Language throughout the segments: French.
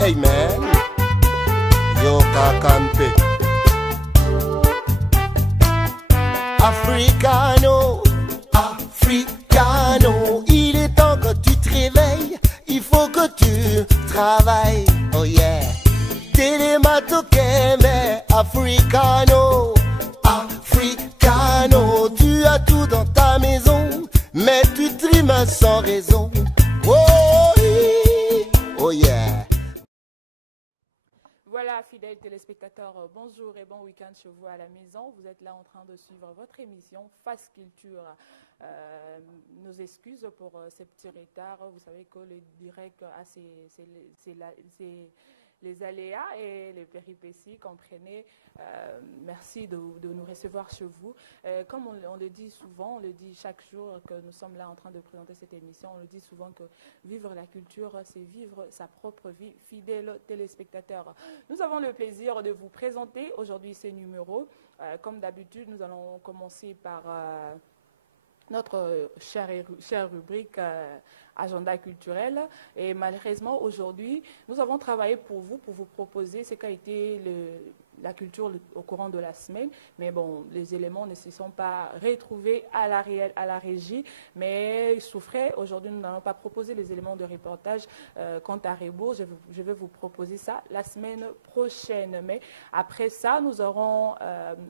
Hey man, yo kakampe Africano, Africano, il est temps que tu te réveilles, il faut que tu travailles, oh yeah. Télématokeme, Africano, Africano, tu as tout dans ta maison, mais tu trimes sans raison, oh, oh yeah. Voilà, fidèles téléspectateurs, bonjour et bon week-end chez vous à la maison. Vous êtes là en train de suivre votre émission Face Culture. Nos excuses pour ces petits retards. Vous savez que le direct a les aléas et les péripéties, comprenez. Merci de nous recevoir chez vous. Comme on le dit souvent, on le dit chaque jour que nous sommes là en train de présenter cette émission, on le dit souvent que vivre la culture, c'est vivre sa propre vie, fidèles téléspectateurs. Nous avons le plaisir de vous présenter aujourd'hui ces numéros. Comme d'habitude, nous allons commencer par notre chère rubrique agenda culturel. Et malheureusement, aujourd'hui, nous avons travaillé pour vous proposer ce qu'a été la culture au courant de la semaine. Mais bon, les éléments ne se sont pas retrouvés à la régie, mais souffrait. Aujourd'hui, nous n'allons pas proposer les éléments de reportage quant à Rebours. Je vais vous proposer ça la semaine prochaine. Mais après ça, nous aurons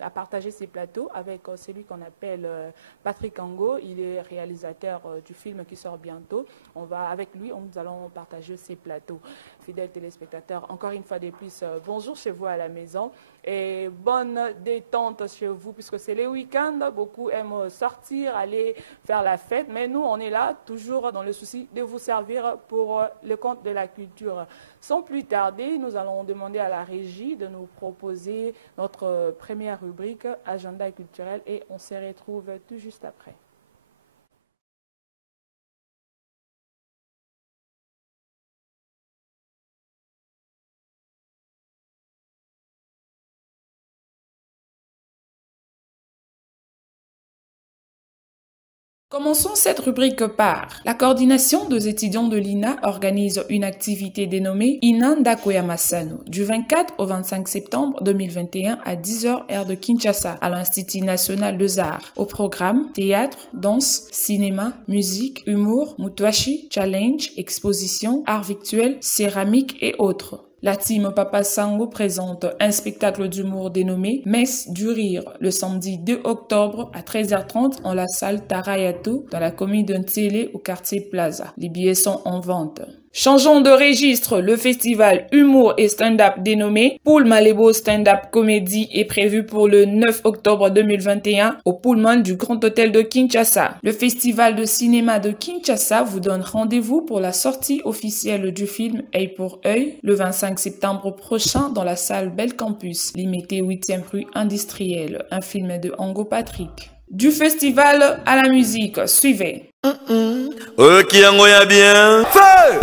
à partager ces plateaux avec celui qu'on appelle Patrick Ango. Il est réalisateur du film qui sort bientôt. Avec lui, nous allons partager ces plateaux. Fidèles téléspectateurs, encore une fois de plus, bonjour chez vous à la maison et bonne détente chez vous puisque c'est les week-ends. Beaucoup aiment sortir, aller faire la fête, mais nous, on est là toujours dans le souci de vous servir pour le compte de la culture. Sans plus tarder, nous allons demander à la régie de nous proposer notre première rubrique, agenda culturel, et on se retrouve tout juste après. Commençons cette rubrique par la coordination des étudiants de l'INA organise une activité dénommée Inanda Koyamasano du 24 au 25 septembre 2021 à 10h heure de Kinshasa à l'Institut national des arts. Au programme, théâtre, danse, cinéma, musique, humour, mutwashi, challenge, exposition, art virtuel, céramique et autres. La team Papa Sango présente un spectacle d'humour dénommé Messe du Rire le samedi 2 octobre à 13h30 en la salle Tarayato dans la commune de Ntélé au quartier Plaza. Les billets sont en vente. Changeons de registre, le festival humour et stand-up dénommé Pool Malebo Stand-up Comedy est prévu pour le 9 octobre 2021 au Pullman du Grand Hôtel de Kinshasa. Le festival de cinéma de Kinshasa vous donne rendez-vous pour la sortie officielle du film Œil pour Œil le 25 septembre prochain dans la salle Bel Campus, limitée 8e rue industrielle, un film de Ango Patrick. Du festival à la musique, suivez. Ok, Ango ya bien. Feu!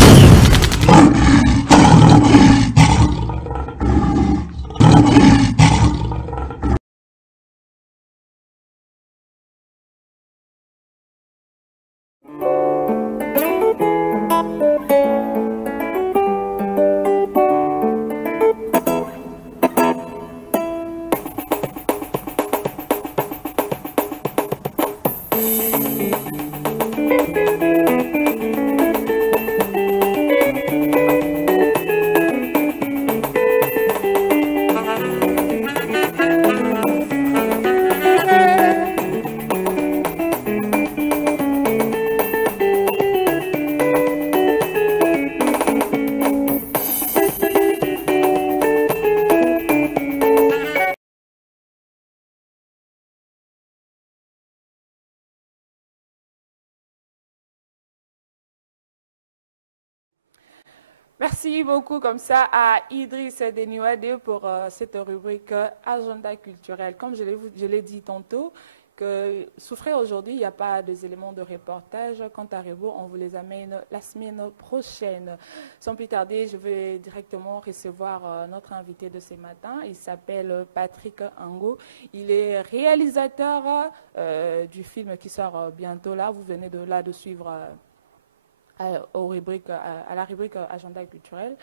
Merci beaucoup comme ça à Idriss Deniouade pour cette rubrique agenda culturel. Comme je l'ai dit tantôt, que Souffrez aujourd'hui, il n'y a pas des éléments de reportage. Quant à Rebo, on vous les amène la semaine prochaine. Sans plus tarder, je vais directement recevoir notre invité de ce matin. Il s'appelle Patrick Ango. Il est réalisateur du film qui sort bientôt là. Vous venez de suivre à la rubrique Agenda culturel.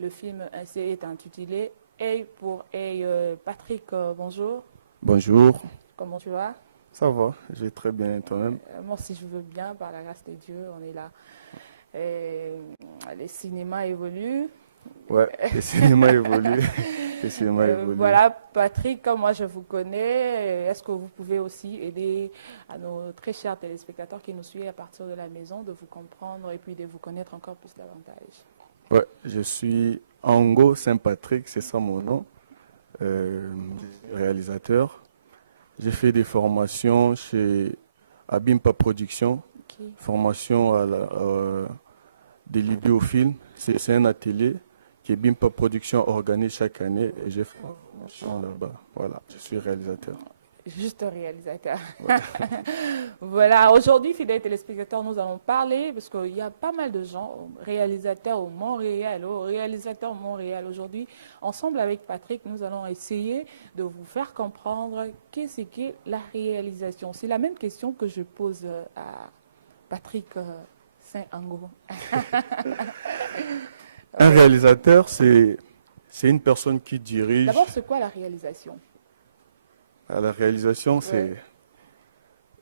Le film est intitulé Hey pour Hey. Patrick, bonjour. Bonjour. Comment tu vas? Ça va, j'ai très bien toi-même. Moi aussi je veux bien, par la grâce de Dieu, on est là. Les cinémas évoluent. Ouais, le cinéma évolue. Le cinéma évolue. Voilà, Patrick, comme moi je vous connais, est-ce que vous pouvez aussi aider à nos très chers téléspectateurs qui nous suivent à partir de la maison de vous comprendre et puis de vous connaître encore plus davantage? Ouais, je suis Ango Saint-Patrick, c'est ça mon nom, réalisateur. J'ai fait des formations chez Abimpa Production, formation à des bibliophiles. C'est un atelier que Bimpa Production organise chaque année et j'ai fait une formation là-bas. Voilà, je suis réalisateur. Juste un réalisateur. Ouais. Voilà, aujourd'hui, fidèles téléspectateurs, nous allons parler, parce qu'il y a pas mal de gens, réalisateurs au Montréal, aujourd'hui. Ensemble avec Patrick, nous allons essayer de vous faire comprendre qu'est-ce qu'est la réalisation. C'est la même question que je pose à Patrick Saint-Ango. Un réalisateur, c'est une personne qui dirige. D'abord, c'est quoi la réalisation? La réalisation, c'est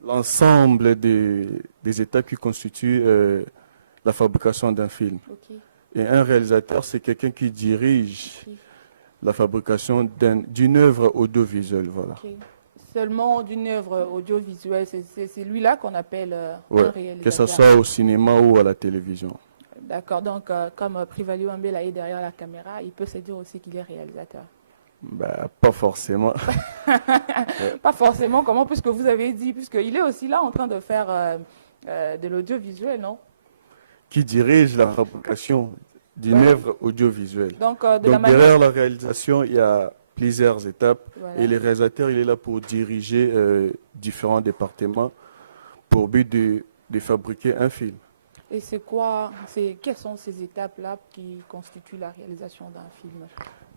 l'ensemble des étapes qui constituent la fabrication d'un film. Okay. Et un réalisateur, c'est quelqu'un qui dirige la fabrication d'une œuvre audiovisuelle. Voilà. Okay. Seulement d'une œuvre audiovisuelle, c'est lui-là qu'on appelle un réalisateur. Que ce soit au cinéma ou à la télévision. D'accord, donc comme Privali Wambela est derrière la caméra, il peut se dire aussi qu'il est réalisateur. Bah, pas forcément. Pas forcément, comment? Puisque vous avez dit, puisqu'il est aussi là en train de faire de l'audiovisuel, non? Qui dirige la fabrication d'une œuvre audiovisuelle. Donc, derrière la réalisation, il y a plusieurs étapes. Voilà. Et le réalisateur, il est là pour diriger différents départements pour but de fabriquer un film. Et quelles sont ces étapes-là qui constituent la réalisation d'un film?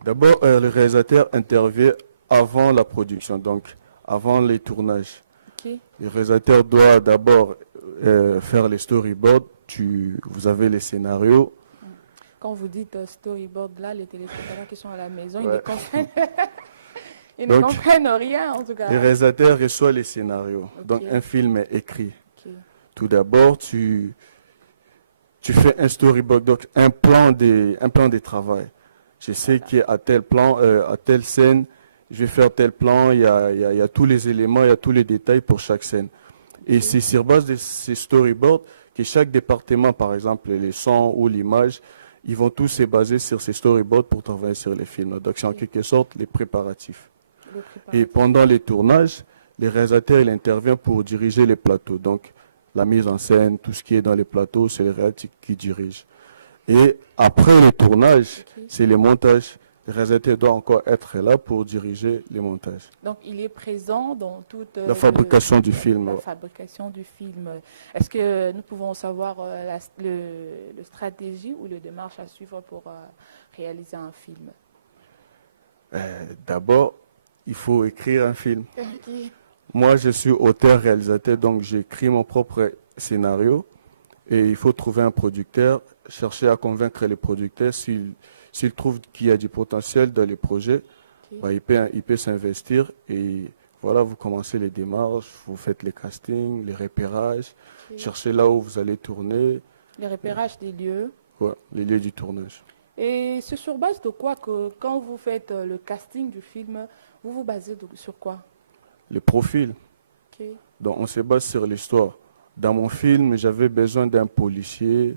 D'abord, le réalisateur intervient avant la production, donc avant les tournages. Okay. Le réalisateur doit d'abord faire les storyboards, vous avez les scénarios. Quand vous dites storyboard, là, les téléspectateurs qui sont à la maison, ils ne comprennent rien en tout cas. Le réalisateur reçoit les scénarios, donc un film est écrit. Okay. Tout d'abord, tu fais un storyboard, donc un plan de travail. Je sais qu'à tel plan, à telle scène, je vais faire tel plan, il y a tous les éléments, il y a tous les détails pour chaque scène. Et c'est sur base de ces storyboards que chaque département, par exemple les sons ou l'image, ils vont tous se baser sur ces storyboards pour travailler sur les films. Donc c'est en quelque sorte les préparatifs. Et pendant les tournages, le réalisateur il intervient pour diriger les plateaux. Donc la mise en scène, tout ce qui est dans les plateaux, c'est le réalisateur qui dirige. Et après le tournage, c'est le montage. Le réalisateur doit encore être là pour diriger les montages. Donc il est présent dans toute la fabrication du film. La fabrication du film. Est-ce que nous pouvons savoir le stratégie ou le démarche à suivre pour réaliser un film? D'abord, il faut écrire un film. Moi, je suis auteur-réalisateur, donc j'écris mon propre scénario. Et il faut trouver un producteur, chercher à convaincre les producteurs s'il trouve qu'il y a du potentiel dans les projets, bah, il peut s'investir et voilà, vous commencez les démarches, vous faites les castings, les repérages, cherchez là où vous allez tourner. Les repérages des lieux. Ouais, les lieux du tournage. Et c'est sur base de quoi que quand vous faites le casting du film, vous vous basez sur quoi? Le profil. Donc on se base sur l'histoire. Dans mon film, j'avais besoin d'un policier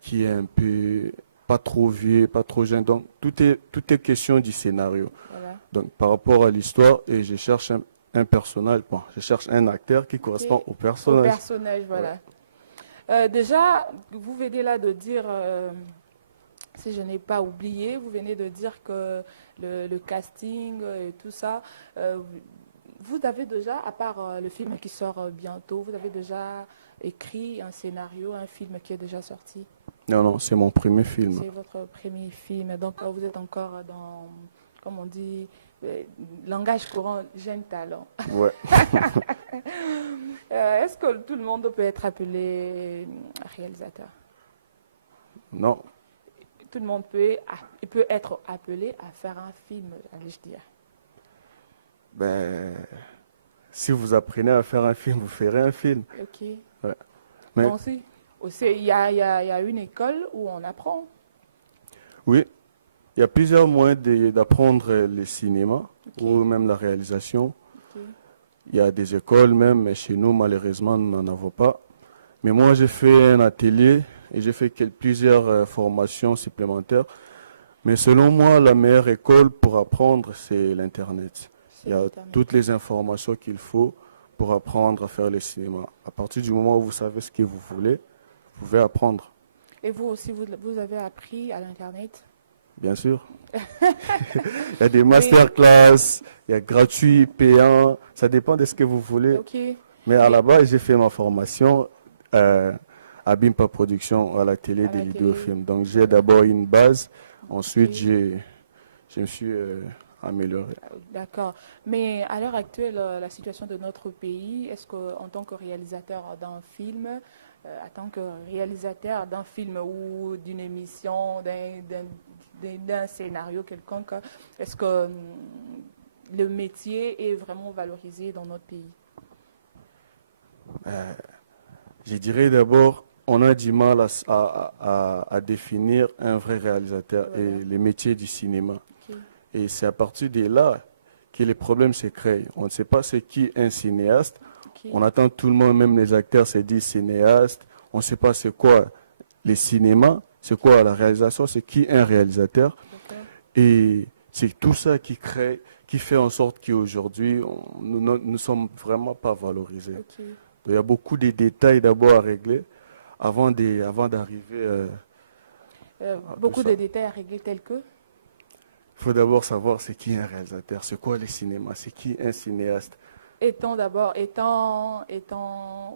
qui est un peu pas trop vieux, pas trop jeune. Donc tout est question du scénario. Voilà. Donc par rapport à l'histoire, et je cherche un personnage, je cherche un acteur qui correspond au personnage. Au personnage, voilà. Ouais. Déjà, vous venez là de dire, si je n'ai pas oublié, vous venez de dire que le casting et tout ça, vous avez déjà, à part le film qui sort bientôt, vous avez déjà écrit un scénario, un film qui est déjà sorti? Non, non, c'est mon premier film. C'est votre premier film. Donc, vous êtes encore dans, comme on dit, langage courant, jeune talent. Ouais. Est-ce que tout le monde peut être appelé réalisateur? Non. Tout le monde peut être appelé à faire un film, allais-je dire. Ben, si vous apprenez à faire un film, vous ferez un film. Ok. Ouais. Mais Bon, aussi, il y a une école où on apprend. oui, il y a plusieurs moyens d'apprendre le cinéma Ok. ou même la réalisation. Ok. Il y a des écoles même, mais chez nous, malheureusement, nous n'en avons pas. Mais moi, j'ai fait un atelier et j'ai fait plusieurs formations supplémentaires. Mais selon moi, la meilleure école pour apprendre, c'est l'Internet. Il y a toutes les informations qu'il faut pour apprendre à faire le cinéma. À partir du moment où vous savez ce que vous voulez, vous pouvez apprendre. Et vous aussi, vous avez appris à l'Internet? Bien sûr. Il y a des masterclass, il y a gratuit, payant, ça dépend de ce que vous voulez. Ok. Mais à la base, j'ai fait ma formation à Bimpa Production, à la télé des vidéofilms. Donc j'ai d'abord une base, ensuite je me suis amélioré. D'accord. Mais à l'heure actuelle, la situation de notre pays, est-ce qu'en tant que réalisateur d'un film, ou d'une émission, d'un scénario quelconque, est-ce que le métier est vraiment valorisé dans notre pays? Je dirais d'abord, on a du mal à définir un vrai réalisateur et les métiers du cinéma. Okay. Et c'est à partir de là que les problèmes se créent. On ne sait pas c'est qui un cinéaste. Okay. On attend tout le monde, même les acteurs se disent cinéastes. On ne sait pas c'est quoi les cinémas, c'est quoi la réalisation, c'est qui un réalisateur. Et c'est tout ça qui fait en sorte qu'aujourd'hui, nous ne sommes vraiment pas valorisés. Okay. Il y a beaucoup de détails d'abord à régler avant d'arriver. Beaucoup de détails à régler tels que? Il faut d'abord savoir c'est qui un réalisateur, c'est quoi les cinémas, c'est qui un cinéaste. Étant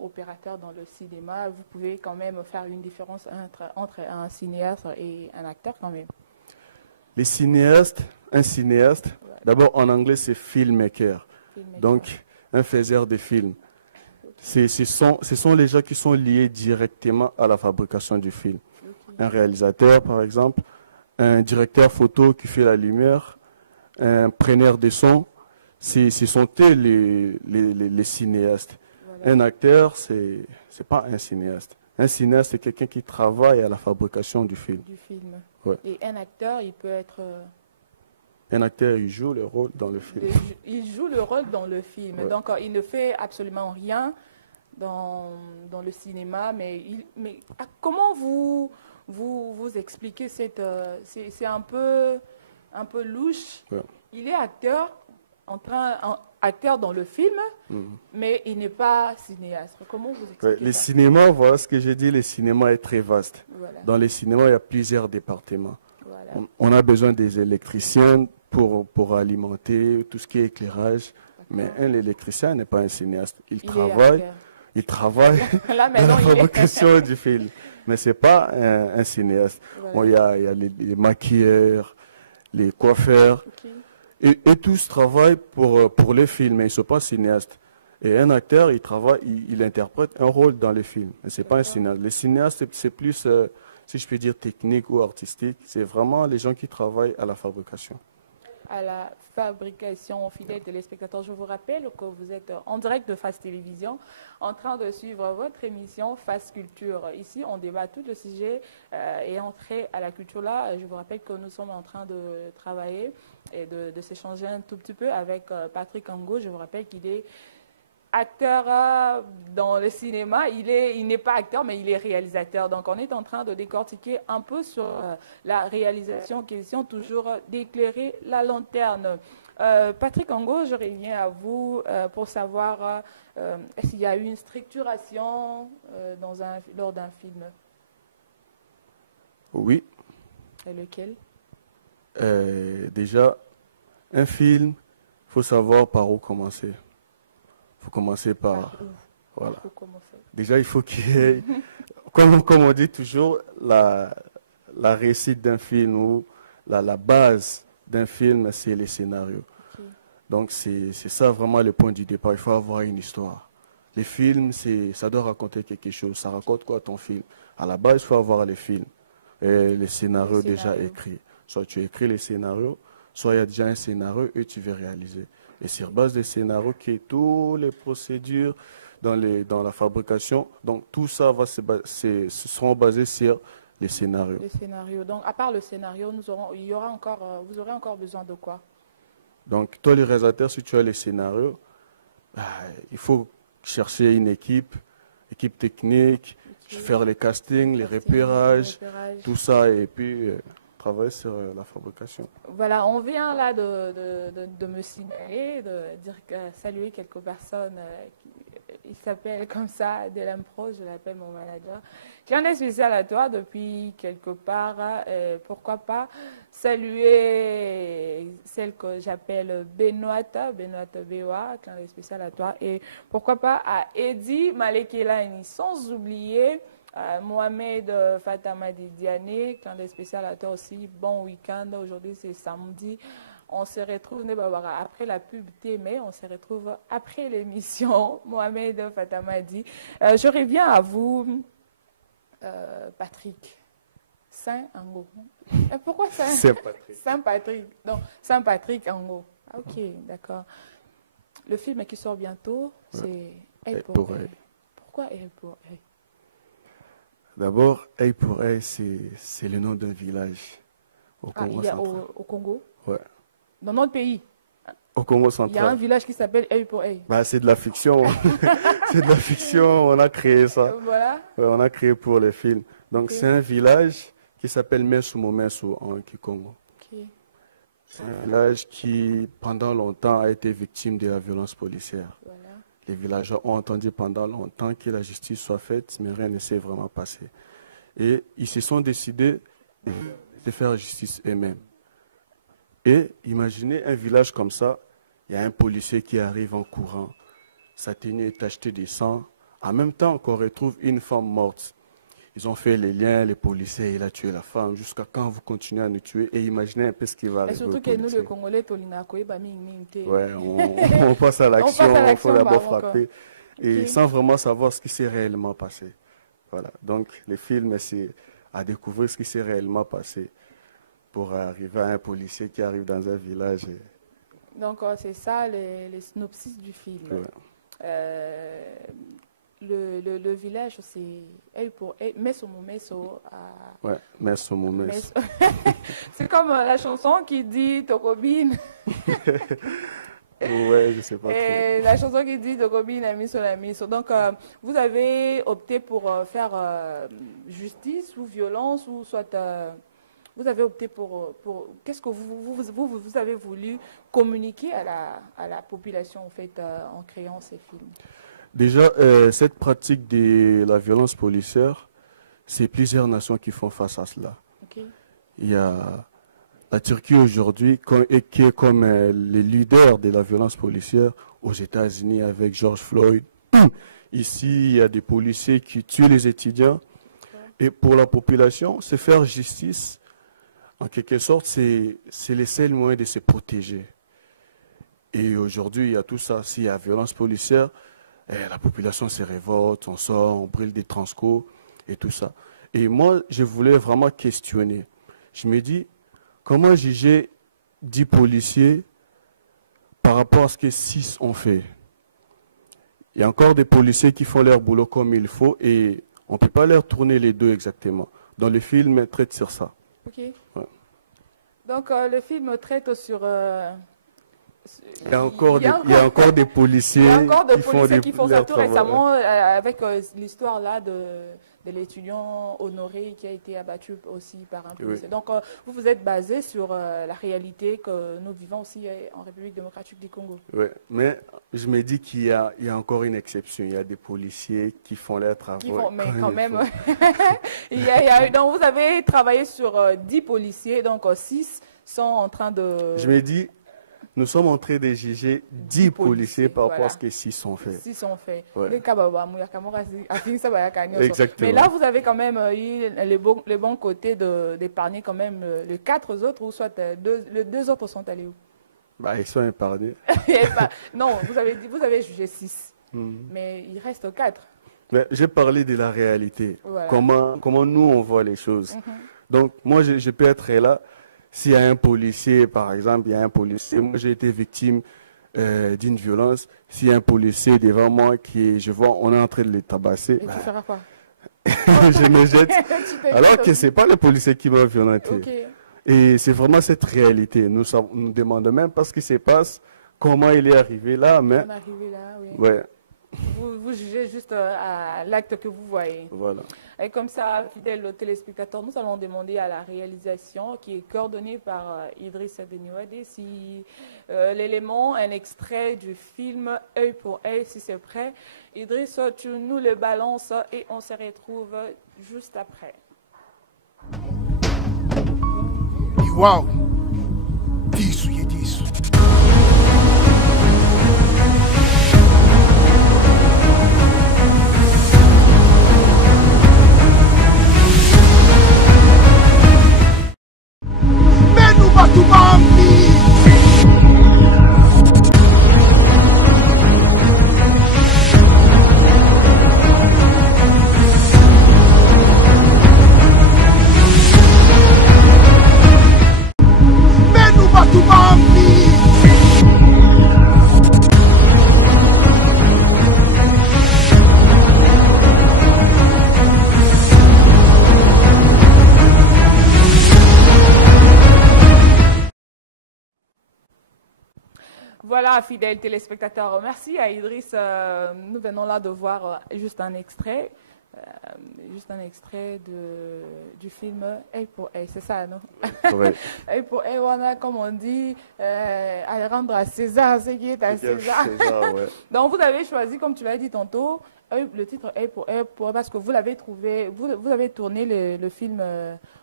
opérateur dans le cinéma, vous pouvez quand même faire une différence entre un cinéaste et un acteur quand même. Les cinéastes, un cinéaste, d'abord en anglais c'est filmmaker, donc un faiseur de films. Ce sont les gens qui sont liés directement à la fabrication du film. Okay. Un réalisateur par exemple, un directeur photo qui fait la lumière, un preneur de son. Ce sont eux les cinéastes. Voilà. Un acteur, c'est pas un cinéaste. Un cinéaste, c'est quelqu'un qui travaille à la fabrication du film. Ouais. Et un acteur, il peut être... Un acteur, il joue le rôle dans le film. Il joue le rôle dans le film. Ouais. Donc, il ne fait absolument rien dans le cinéma. Mais comment vous expliquez cette... c'est un peu louche. Ouais. Il est acteur... acteur dans le film, mais il n'est pas cinéaste. Comment vous expliquez ça? Les cinémas, voilà ce que j'ai dit, le cinéma est très vaste. Voilà. Dans les cinémas, il y a plusieurs départements. Voilà. On a besoin des électriciens pour alimenter tout ce qui est éclairage, mais l'électricien n'est pas un cinéaste. Il travaille dans la fabrication du film, mais ce n'est pas un cinéaste. Voilà. Bon, il y a les maquilleurs, les coiffeurs. Okay. Et tous travaillent pour les films, mais ils ne sont pas cinéastes. Et un acteur, il interprète un rôle dans les films, mais ce n'est pas un cinéaste. Les cinéastes, c'est plus, si je peux dire, technique ou artistique. C'est vraiment les gens qui travaillent à la fabrication. À la fabrication, fidèles téléspectateurs, je vous rappelle que vous êtes en direct de Face Télévision, en train de suivre votre émission Face Culture. Ici, on débat tout le sujet et entrer à la culture. Là, je vous rappelle que nous sommes en train de travailler et de s'échanger un tout petit peu avec Patrick Ango. Je vous rappelle qu'il est acteur dans le cinéma. Il n'est pas acteur, mais il est réalisateur. Donc, on est en train de décortiquer un peu sur la réalisation, question toujours d'éclairer la lanterne. Patrick Ango, je reviens à vous pour savoir est-ce qu'il y a eu une structuration lors d'un film? Oui. Et lequel? Déjà, un film, il faut savoir par où commencer. faut commencer par... Où? Voilà. Il faut commencer. Déjà, il faut qu'il y ait, comme on dit toujours, la réussite d'un film ou la base d'un film, c'est les scénarios. Ok. Donc, c'est ça vraiment le point du départ. Il faut avoir une histoire. Les films, ça doit raconter quelque chose. Ça raconte quoi ton film? À la base, il faut avoir les films et les scénarios déjà écrits. Soit tu écris les scénarios, soit il y a déjà un scénario et tu veux réaliser. Et sur base des scénarios, qui est toutes les procédures dans la fabrication, donc tout ça se seront basés sur les scénarios. Les scénarios. Donc, à part le scénario, vous aurez encore besoin de quoi? Donc, toi, les réalisateurs, si tu as les scénarios, il faut chercher une équipe technique, faire les castings, les repérages, tout ça, et puis travailler sur la fabrication. Voilà, on vient là de me signaler, de saluer quelques personnes. Il s'appelle comme ça, Delem Pro, je l'appelle mon manager. Clin d'œil spécial à toi depuis quelque part. Pourquoi pas saluer celle que j'appelle Benoît Bewa, clin d'œil spécial à toi. Et pourquoi pas à Eddie Malekelani, sans oublier Mohamed Fatama Didiane, clin d'œil spécial à toi aussi. Bon week-end, aujourd'hui c'est samedi. On se retrouve après la pub mais on se retrouve après l'émission. Mohamed Fatamadi. Je reviens à vous, Patrick. Saint-Ango. Pourquoi Saint-Patrick. Saint-Patrick. Donc, Saint-Patrick Ango. Ok, d'accord. Le film qui sort bientôt, c'est Œil pour Œil. Pourquoi Œil pour Œil? D'abord, Œil pour Œil, c'est le nom d'un village au Congo central. Au Congo? Ouais. Dans notre pays? Au Congo central. Il y a un village qui s'appelle Œil pour Œil. C'est de la fiction. C'est de la fiction. On a créé ça. Voilà. Ouais, on a créé pour les films. Donc, c'est un village qui s'appelle Mesumo en Kikongo. C'est un village qui, pendant longtemps, a été victime de la violence policière. Voilà. Les villageois ont entendu pendant longtemps que la justice soit faite, mais rien ne s'est vraiment passé. Et ils se sont décidés de faire justice eux-mêmes. Et imaginez un village comme ça, il y a un policier qui arrive en courant, sa tenue est tachetée de sang. En même temps qu'on retrouve une femme morte. Ils ont fait les liens, les policiers, il a tué la femme, jusqu'à quand vous continuez à nous tuer, et imaginez un peu ce qui va arriver. Et surtout que nous, les Congolais, on passe à l'action, il faut d'abord frapper, et sans vraiment savoir ce qui s'est réellement passé. Voilà. Donc, les films, c'est à découvrir ce qui s'est réellement passé pour arriver à un policier qui arrive dans un village. Donc, c'est ça les synopsis du film. Ouais. Le village, c'est Œil pour Œil, Meso. Ouais, Meso. C'est comme la chanson qui dit Tokobine. Ouais, je sais pas. Et la chanson qui dit Tokobine a mis sur la mise. Donc, vous avez opté pour faire justice ou violence, ou soit. Vous avez opté pour qu'est-ce que vous avez voulu communiquer à la population en fait en créant ces films? Déjà, cette pratique de la violence policière, c'est plusieurs nations qui font face à cela. Okay. Il y a la Turquie aujourd'hui qui est comme le leader de la violence policière aux États-Unis avec George Floyd. Ici, il y a des policiers qui tuent les étudiants. Et pour la population, se faire justice, en quelque sorte, c'est le seul moyen de se protéger. Et aujourd'hui, il y a tout ça. S'il y a violence policière, la population se révolte, on sort, on brûle des transco et tout ça. Et moi, je voulais vraiment questionner. Je me dis, comment juger 10 policiers par rapport à ce que 6 ont fait? Il y a encore des policiers qui font leur boulot comme il faut et on ne peut pas leur tourner les deux exactement. Dans le film, traite sur ça. Ok. Ouais. Donc, le film traite sur... Il y a encore des policiers qui font ça. Tout récemment, avec l'histoire là de l'étudiant Honoré qui a été abattu aussi par un policier. Oui. Donc, vous vous êtes basé sur la réalité que nous vivons aussi en République démocratique du Congo. Oui, mais je me dis qu'il y a encore une exception. Il y a des policiers qui font leur travail. Mais quand même, donc vous avez travaillé sur 10 policiers, donc 6 sont en train de... Je me dis... nous sommes en train de juger 10 policiers par rapport à ce que 6 sont faits. 6 sont faits. Ouais. Exactement. Mais là, vous avez quand même eu les bons côtés d'épargner quand même les 4 autres, ou soit les 2 autres sont allés où? Bah, ils sont épargnés. Non, vous avez jugé 6, mais il reste 4. J'ai parlé de la réalité, voilà. Comment nous on voit les choses. Donc moi je peux être là, s'il y a un policier par exemple, il y a un policier, moi j'ai été victime d'une violence, s'il y a un policier devant moi je vois on est en train de les tabasser. Et tu feras quoi? Je me jette, alors que ce n'est pas le policier qui m'a violenté. Okay. Et c'est vraiment cette réalité, nous demandons même pas ce qui se passe, comment il est arrivé là, mais... On est arrivé là, oui. Ouais. Vous jugez juste à l'acte que vous voyez. Voilà. Et comme ça, fidèles téléspectateurs, nous allons demander à la réalisation qui est coordonnée par Idriss Abdeniouadi si l'élément, un extrait du film Œil pour œil, si c'est prêt. Idriss, tu nous le balances et on se retrouve juste après. Wow! Disso e disso. Menu Batubambi! Menu Batubambi! Voilà, fidèles téléspectateurs, merci à Idriss. Nous venons là de voir juste un extrait du film Œil pour œil, c'est ça, non? Ouais. Œil pour œil, on a, comme on dit, à rendre à César ce qui est à César. Ouais. Donc vous avez choisi, comme tu l'as dit tantôt, le titre Œil pour œil, parce que vous l'avez trouvé, vous avez tourné le film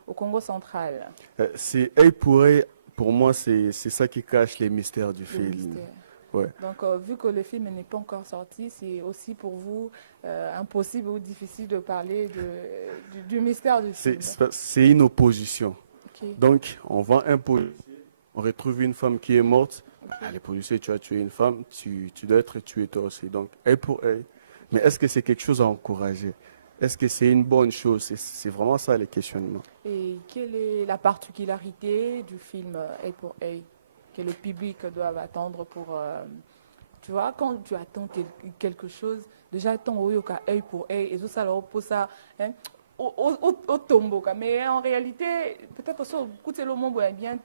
au Congo central. C'est Œil pour œil. Pour moi, c'est ça qui cache les mystères du film. Ouais. Donc, vu que le film n'est pas encore sorti, c'est aussi pour vous impossible ou difficile de parler du mystère du film. C'est une opposition. Okay. Donc, on vend un policier, on retrouve une femme qui est morte. Okay. Ah, les policiers, tu as tué une femme, tu dois être tué toi aussi. Donc, œil pour œil. Mais est-ce que c'est quelque chose à encourager? Est-ce que c'est une bonne chose? C'est vraiment ça les questionnements. Et quelle est la particularité du film Œil pour œil que le public doit attendre pour... tu vois, quand tu attends quelque chose, déjà attends œil pour œil, et tout ça, alors pour ça, hein, au tombeau. Mais en réalité, peut-être aussi, écoutez le monde bien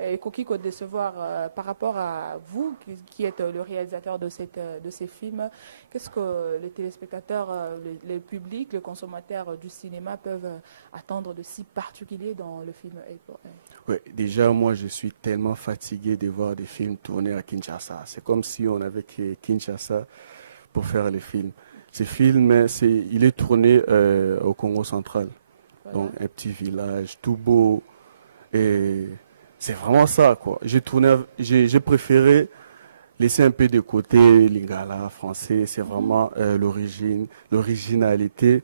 et Koki peut décevoir par rapport à vous, qui êtes le réalisateur de ces films. Qu'est-ce que les téléspectateurs, le public, les consommateurs du cinéma peuvent attendre de si particulier dans le film Œil pour œil? Oui, déjà, moi, je suis tellement fatigué de voir des films tournés à Kinshasa. C'est comme si on avait créé Kinshasa pour faire les films. Ce film, il est tourné au Congo central. Voilà. Donc, un petit village, tout beau. Et c'est vraiment ça, quoi. J'ai préféré laisser un peu de côté lingala français. C'est vraiment l'originalité.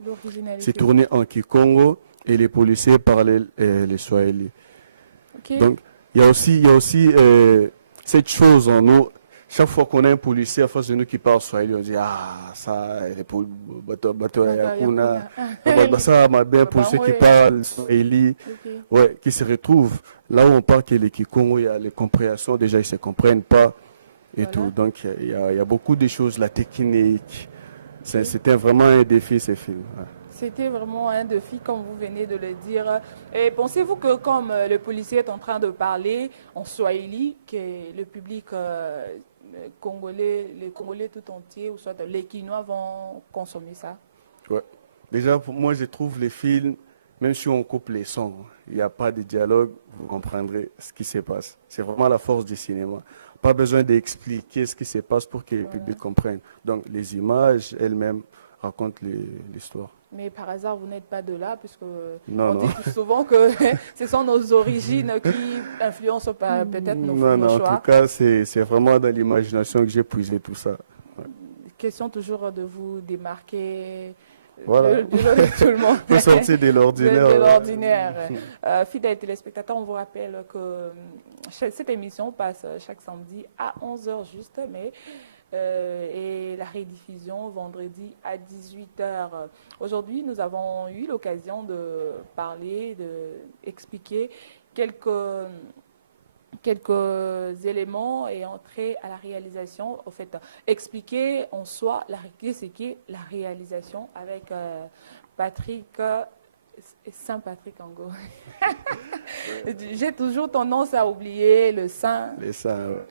C'est tourné en Kikongo et les policiers parlaient les Swahili. Okay. Donc, il y a aussi cette chose en nous. Chaque fois qu'on a un policier en face de nous qui parle Swahili, on dit ah ça, les ça m'a bien policier qui parle Swahili, ouais, qui se retrouve là où on parle que les Kikongo, il y a les compréhensions, déjà ils se comprennent pas et tout. Donc il y a beaucoup de choses, la technique. C'était vraiment un défi ces films. Ouais. C'était vraiment un défi, comme vous venez de le dire. Et pensez-vous que comme le policier est en train de parler en Swahili, que le public congolais, les Congolais tout entiers, ou soit les Quinois vont consommer ça? Ouais. Déjà, pour moi, je trouve les films, même si on coupe les sons, il n'y a pas de dialogue, vous comprendrez ce qui se passe. C'est vraiment la force du cinéma. Pas besoin d'expliquer ce qui se passe pour que le public comprenne. Donc, les images elles-mêmes raconte l'histoire. Mais par hasard, vous n'êtes pas de là, puisque non, on dit plus souvent que ce sont nos origines qui influencent peut-être nos choix. Non, en tout cas, c'est vraiment dans l'imagination que j'ai puisé tout ça. Ouais. Question toujours de vous démarquer voilà. de tout le monde. Faut sortir de l'ordinaire. De l'ordinaire. Fidèles téléspectateurs, on vous rappelle que cette émission passe chaque samedi à 11h juste, mais et la rediffusion vendredi à 18h. Aujourd'hui, nous avons eu l'occasion de parler, d'expliquer quelques éléments et entrer à la réalisation, au fait, expliquer en soi ce qu'est la réalisation avec Patrick Saint-Patrick Ango. J'ai toujours tendance à oublier le Saint. Le Saint, ouais.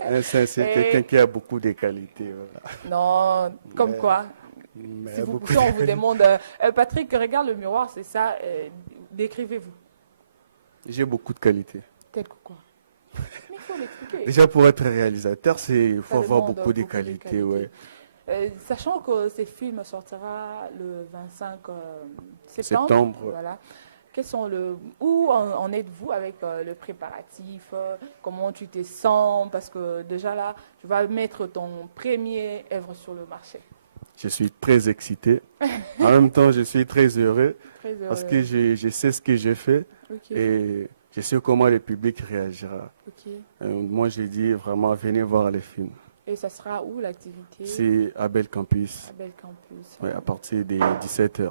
Un Saint, c'est quelqu'un qui a beaucoup de qualités. Voilà. Non, comme quoi. Si on vous demande, Patrick, regarde le miroir, c'est ça, décrivez-vous. J'ai beaucoup de qualités. Tel que quoi? Mais il faut l'expliquer. Déjà, pour être réalisateur, il faut avoir beaucoup de qualités. Ouais. Sachant que ce film sortira le 25 septembre. Voilà. Où en êtes-vous avec le préparatif? Comment tu te sens? Parce que déjà là, tu vas mettre ton premier œuvre sur le marché. Je suis très excité. En même temps, je suis très heureux, parce que je sais ce que j'ai fait et je sais comment le public réagira. Moi, j'ai dit vraiment, venez voir les films. Et ça sera où l'activité? C'est à Bel Campus. À Bel Campus. Ouais, à partir des 17h.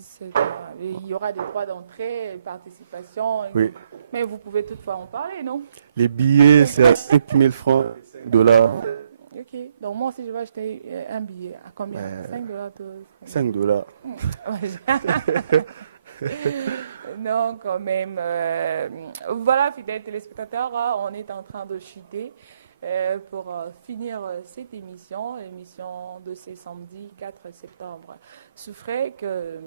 17h. Et il y aura des droits d'entrée, participation. Oui. Mais vous pouvez toutefois en parler, non? Les billets, c'est à 5 000 francs, $. Ok. Donc moi aussi, je vais acheter un billet. À combien? 5 $. Non, quand même. Voilà, fidèles téléspectateurs, on est en train de chuter pour finir cette émission, l'émission de ce samedi 4 septembre. Souffrez qu'il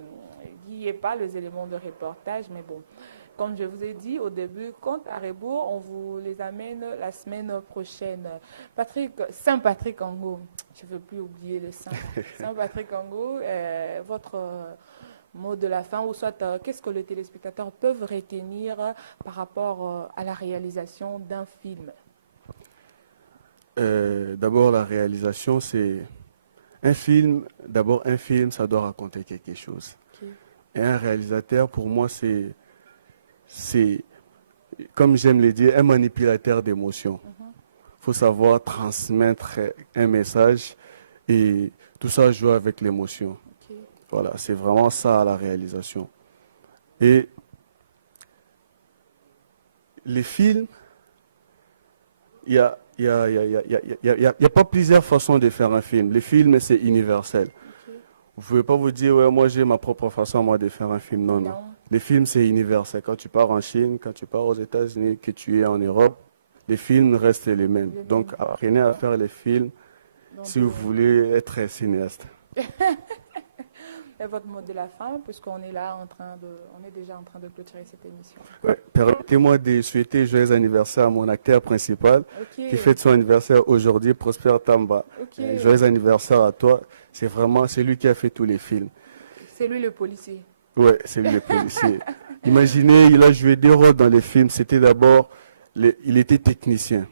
n'y ait pas les éléments de reportage, mais bon, comme je vous ai dit au début, compte à rebours, on vous les amène la semaine prochaine. Saint-Patrick Ango, je ne veux plus oublier le Saint. Saint-Patrick Ango, votre mot de la fin, ou soit qu'est-ce que les téléspectateurs peuvent retenir par rapport à la réalisation d'un film? D'abord, la réalisation, c'est un film. D'abord, un film, ça doit raconter quelque chose. Et un réalisateur, pour moi, c'est, comme j'aime le dire, un manipulateur d'émotions. Il faut savoir transmettre un message et tout ça joue avec l'émotion. Voilà, c'est vraiment ça la réalisation. Et les films, il y a pas plusieurs façons de faire un film. Les films, c'est universel. Vous ne pouvez pas vous dire, ouais, moi j'ai ma propre façon moi, de faire un film. Non, non. Les films, c'est universel. Quand tu pars en Chine, quand tu pars aux États-Unis, que tu es en Europe, les films restent les mêmes. Donc apprenez à faire les films si vous voulez être cinéaste. Et votre mot de la fin, puisqu'on est là on est déjà en train de clôturer cette émission. Ouais, permettez-moi de souhaiter joyeux anniversaire à mon acteur principal qui fête son anniversaire aujourd'hui, Prosper Tamba. Joyeux anniversaire à toi. C'est lui qui a fait tous les films. C'est lui le policier. Oui, c'est lui le policier. Imaginez, il a joué 2 rôles dans les films. C'était d'abord, il était technicien.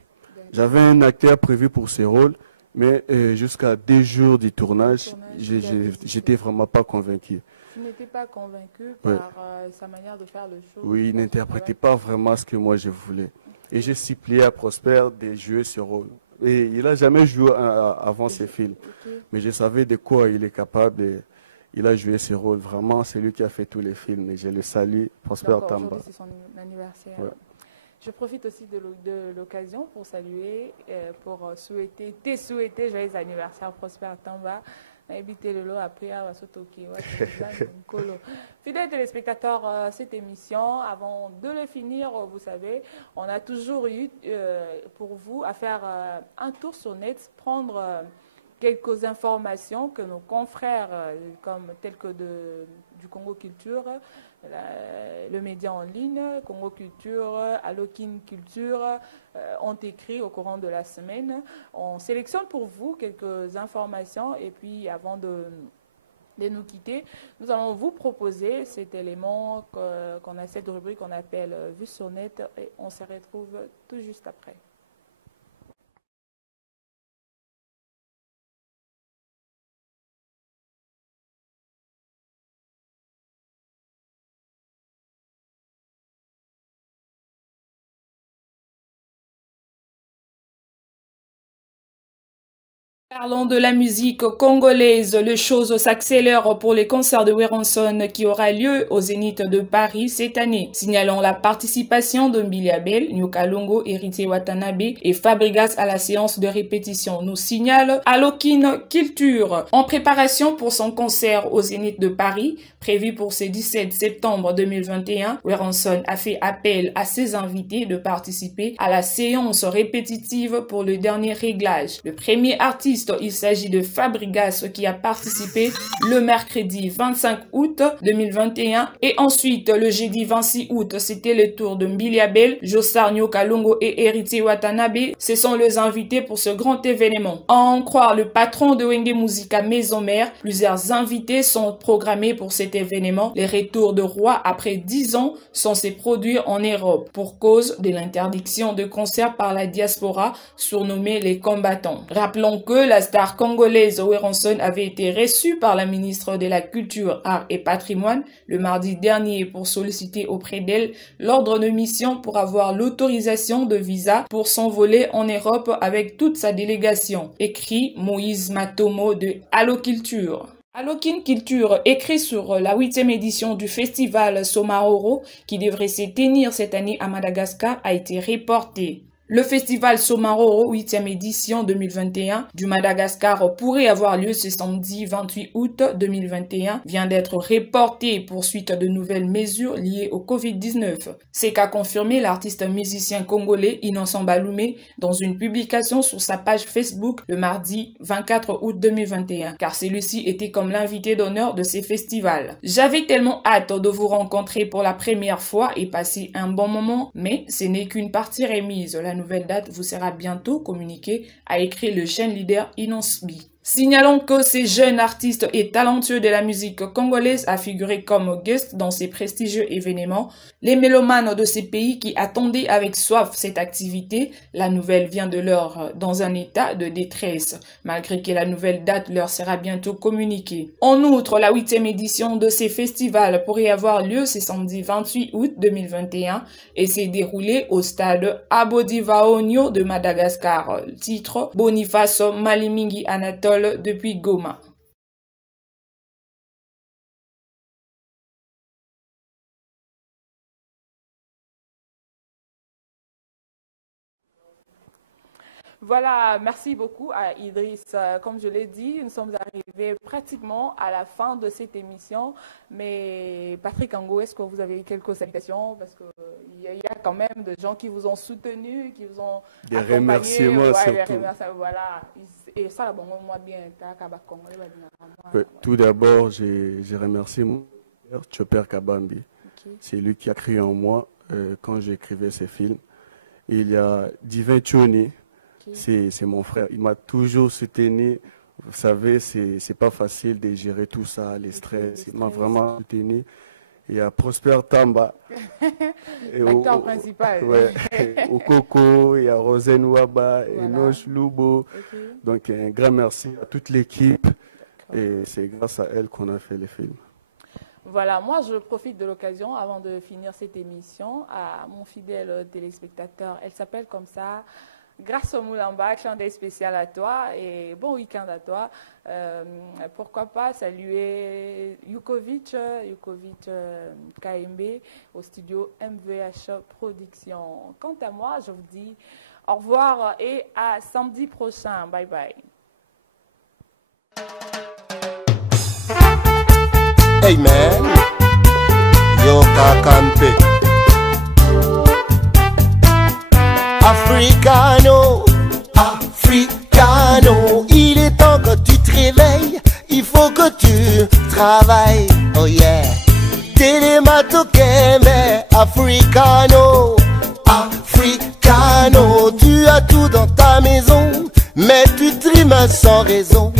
J'avais un acteur prévu pour ce rôle. Mais jusqu'à 2 jours du tournage, j'étais vraiment pas convaincu. Tu n'étais pas convaincu par sa manière de faire le show? Oui, il n'interprétait pas vraiment ce que moi je voulais. Et j'ai supplié à Prosper de jouer ce rôle. Et il n'a jamais joué avant ces films. Mais je savais de quoi il est capable. Et il a joué ce rôle. Vraiment, c'est lui qui a fait tous les films. Et je le salue, Prosper Tamba. Aujourd'hui, c'est son anniversaire. Ouais. Je profite aussi de l'occasion pour saluer, pour souhaiter joyeux anniversaire Prosper Tamba. Habiter le lot après à Wasotoki. Fidèles téléspectateurs, cette émission, avant de le finir, vous savez, on a toujours eu pour vous à faire un tour sur net, prendre quelques informations que nos confrères, tels que du Congo Culture, le média en ligne, Congo Culture, Alokin Culture, ont écrit au courant de la semaine. On sélectionne pour vous quelques informations et puis avant de de nous quitter, nous allons vous proposer cet élément qu'on a, cette rubrique qu'on appelle Vue sur Net, et on se retrouve tout juste après. Parlons de la musique congolaise. Les choses s'accélèrent pour les concerts de Werenson qui aura lieu au Zénith de Paris cette année. Signalons la participation de Mbili Abel, Nyoka Longo, Héritier Watanabe et Fabregas à la séance de répétition. Nous signale Alokin Culture. En préparation pour son concert au Zénith de Paris, prévu pour ce 17 septembre 2021, Werenson a fait appel à ses invités de participer à la séance répétitive pour le dernier réglage. Le premier artiste, il s'agit de Fabregas qui a participé le mercredi 25 août 2021 et ensuite le jeudi 26 août, c'était le tour de Mbili Abel, Jossar Nyoka Longo et Héritier Watanabe. Ce sont les invités pour ce grand événement. À en croire le patron de Wenge Musica Maison Mère, plusieurs invités sont programmés pour cet événement. Les retours de roi après 10 ans sont se produire en Europe pour cause de l'interdiction de concerts par la diaspora surnommée les combattants. Rappelons que la star congolaise Werenson avait été reçue par la ministre de la Culture, Arts et Patrimoine le mardi dernier pour solliciter auprès d'elle l'ordre de mission pour avoir l'autorisation de visa pour s'envoler en Europe avec toute sa délégation. Écrit Moïse Matomo de Allo Culture. Alokin Culture, écrit sur la 8e édition du festival Somaroro qui devrait se tenir cette année à Madagascar, a été reporté. Le festival Somaroro 8e édition 2021 du Madagascar pourrait avoir lieu ce samedi 28 août 2021 vient d'être reporté pour suite de nouvelles mesures liées au Covid-19. C'est qu'a confirmé l'artiste musicien congolais Innocent Baloumé dans une publication sur sa page Facebook le mardi 24 août 2021 car celui-ci était comme l'invité d'honneur de ces festivals. J'avais tellement hâte de vous rencontrer pour la première fois et passer un bon moment, mais ce n'est qu'une partie remise. La nouvelle date vous sera bientôt communiquée, a écrit le jeune leader Inosbi. Signalons que ce jeune artiste et talentueux de la musique congolaise a figuré comme guest dans ces prestigieux événements. Les mélomanes de ces pays qui attendaient avec soif cette activité, la nouvelle vient de leur dans un état de détresse, malgré que la nouvelle date leur sera bientôt communiquée. En outre, la 8e édition de ces festivals pourrait avoir lieu ce samedi 28 août 2021 et s'est déroulée au stade Abodivaonio de Madagascar. Titre Boniface Malimingi Anatole depuis Goma. Voilà, merci beaucoup à Idriss. Comme je l'ai dit, nous sommes arrivés pratiquement à la fin de cette émission. Mais Patrick Ango, est-ce que vous avez quelques salutations? Parce qu'il y a quand même des gens qui vous ont soutenu, qui vous ont des accompagné. Remerciements ouais, surtout. Des remerciements, voilà. Et ça, bon, moi bien, tout d'abord, j'ai remercié mon père, Chopper Kabambi. Okay. C'est lui qui a créé en moi quand j'écrivais ces films. Et il y a Divin Tchoni, okay. C'est mon frère. Il m'a toujours soutenu. Vous savez, c'est pas facile de gérer tout ça, les stress. Il m'a vraiment soutenu. Il y a Prosper Tamba. L'acteur principal. Ouais, au Coco, il y a Rosen Waba, voilà. Enoch Lubo. Okay. Donc un grand merci à toute l'équipe. Et c'est grâce à elle qu'on a fait les films. Voilà, moi je profite de l'occasion avant de finir cette émission à mon fidèle téléspectateur. Elle s'appelle comme ça. Grâce au Moulamba, clin d'œil spécial à toi et bon week-end à toi. Pourquoi pas saluer Yukovic KMB au studio MVH Production. Quant à moi, je vous dis au revoir et à samedi prochain. Bye bye. Hey man, yo kakampe. Africano, Africano, il est temps que tu te réveilles, il faut que tu travailles, oh yeah. Telemato Kembe, Africano, Africano, tu as tout dans ta maison, mais tu trimes sans raison.